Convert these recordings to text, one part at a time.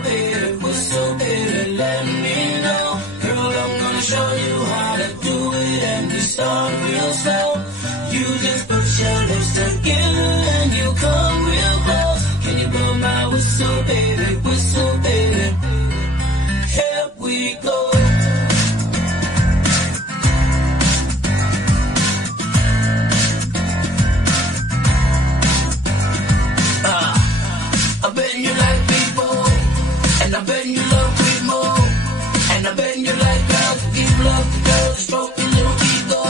whistle, baby, let me know. Girl, I'm gonna show you how to do it, and we start real slow. You just put your lips together and you come real close. Can you blow my whistle, baby, here we go. I bet you like people, and I bet you love people, and I bet you like girls who give love to girls, stroke your little ego.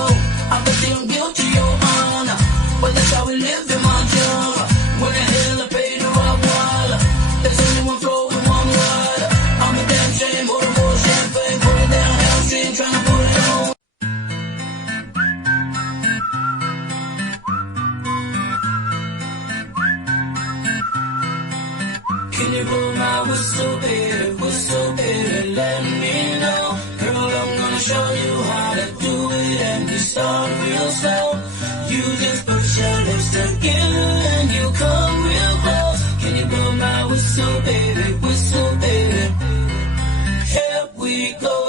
I bet they don't guilty your honor, but that's how we live in my job. When the hell I pay the rock water, there's only one flow with one water. I'm a damn shame, order more champagne, put it down, hamstring, trying to put it on. Can you blow my whistle, baby, let me know. Girl, I'm gonna show you how to do it, and we start real slow. You just put your lips together and you come real close. Can you blow my whistle, baby, here we go.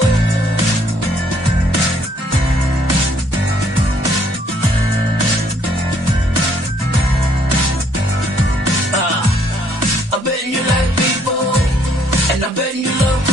I bet you like people, and I bet you love